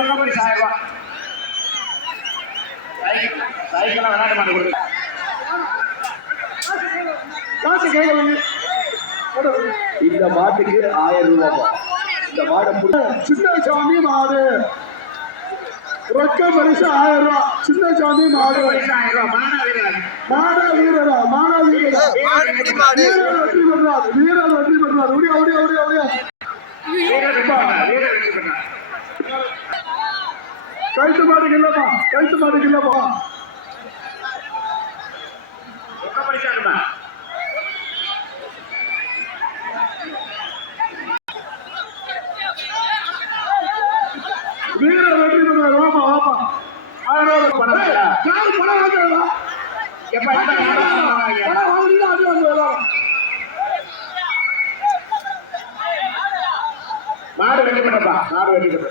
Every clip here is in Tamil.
ரொம்ப பரிசு 1000 ரூபாய். சைக்கிள் விளையாட மாட்டேன் கொடுங்க. இந்த மாட்டுக்கு 1000 ரூபாய். இந்த மாடை சின்ன சாமி மாடு ரொக்க பரிசு 1000 ரூபாய். சின்ன சாமி மாடு பரிசு 1000 ரூபாய். மாடா வீரரா மாடா வீரரா வெற்றி பெறாது. வீரர் வெற்றி பெறாது. ஓடியா ஓடியா ஓடியா ஓடியா கைத்து மாடுக்கு இல்லப்பா. கைத்து மாடுக்கு இல்லப்பா. வீரர் வெற்றி பெறாது. வாப்பா வாப்பா 1000 ரூபாய் பணம் வாங்குறீங்களா? அது வந்து மாடு வெட்டி பண்ணப்பா. மாடு வெட்டி பண்ண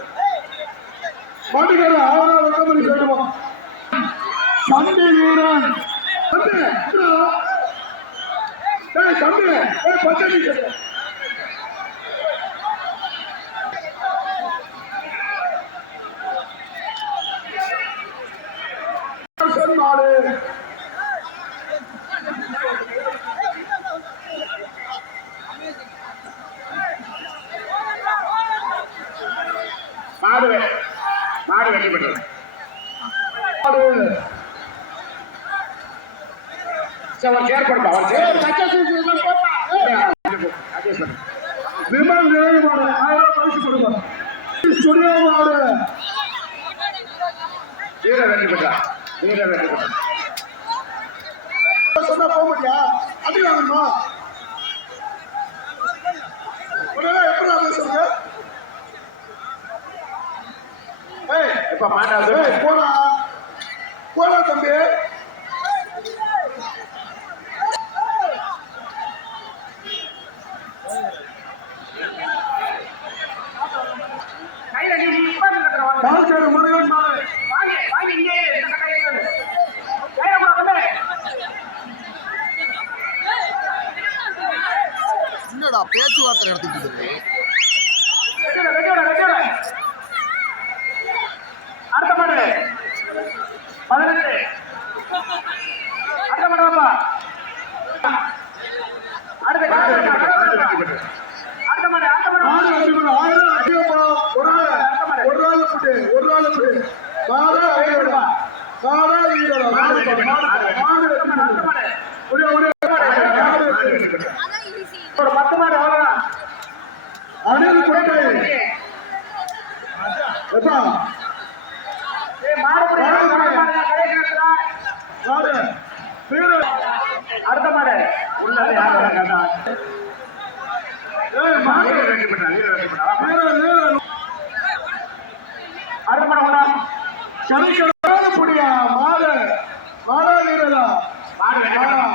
மாட்டுக்கார 1000 ரூபாய் பண்ணி சொல்லுவோம். சந்தி வீரன் தம்பி தம்பி பச்சை மாடு மாடு மாடு வெட்டி பண்றது ஒரு சேர் போடுப்பா. ஒரு சேர் விமல் வேறு மாடு 1000 ரூபாய் பரிசு கொடுப்பா. ஸ்டுடியோ மாடு வீர வெட்டி பண்றா. வீர வெட்டி பண்றா. சொன்னா போக முடியா? அடி வாங்கணுமா? எப்படி பேசுறது? இப்ப மாட்டாது போனா போனா தம்பி. என்னடா பேச்சுவார்த்தை நடத்திட்டு இருக்கு? அடுத்த மாடு 18. அடுத்த மாடு வாப்பா. அடுத்த மாடு அடுத்த மாடு மாடு வெற்றி பெற 1000 அடியப்பா. ஒரு ஆளு புடி ஒரு ஆளு புடி. மாடா வீரரா மாடா வீரரா மாடு வெற்றி மாடு அடுத்த மாடு ஒரே ஒரே ஒரு 10 மாடு அவ்வளவுதான். அணில் கோட்டை எப்பா அடுத்த மாடு உள்ளது யாரு அடுத்த மாடு உண்டா கலைக்கான புடியா மாடு மாடா வீரரா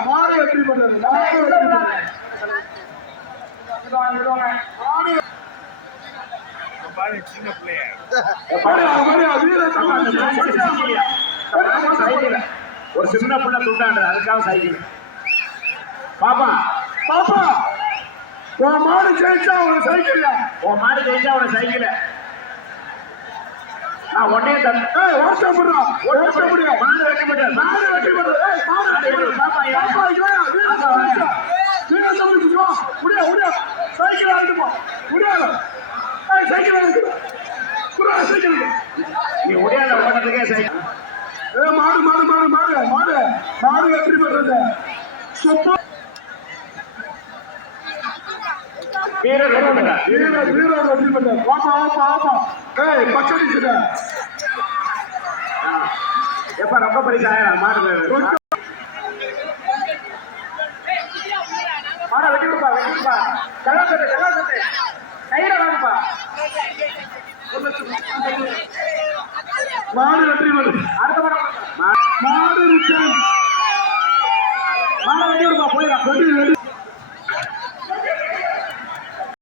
மாடு வெற்றி பெற்றது. சின்ன பிள்ளைய ஒரு சின்ன பிள்ளை துண்டாண்டது அதுக்காக சைக்கிள். பாப்பா பாப்பா உன் மாடு ஜெயிச்சா உன சைக்கிள். உன் மாடு ஜெயிச்சா உன சைக்கிள். நான் உடனே ஓட்டப்படுறா ஓட்டப்படுற மாடு வெட்டி போட்டு மாடு வெற்றி பெற்றது. முடியா முடியா சைக்கிள் ஆகிட்டுப்பா முடியாது. சைக்கிள் சைக்கிள் நீ உடையாத ஓட்டத்துக்கே சைக்கிள். மாடு மாடு மாடு மாடு மாடு மாடு வெற்றி பெற்றது. சூப்பர் வீரர் வீரர் வீரர் வெற்றி பெற்றது. வாப்பா வாப்பா வாப்பா பச்சடி சிட்ட எப்ப ரொம்ப பரிசு மாடு மாடை வெட்டி கொடுப்பா வெட்டி கொடுப்பா. செலவு கையில வாங்கப்பா. மாடு வெற்றி பெற்றது. அடுத்த மாடு மாடு ரிட்டன் மாடை வெட்டி கொடுப்பா போயிடலாம். வெற்றி